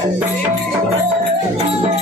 すごい!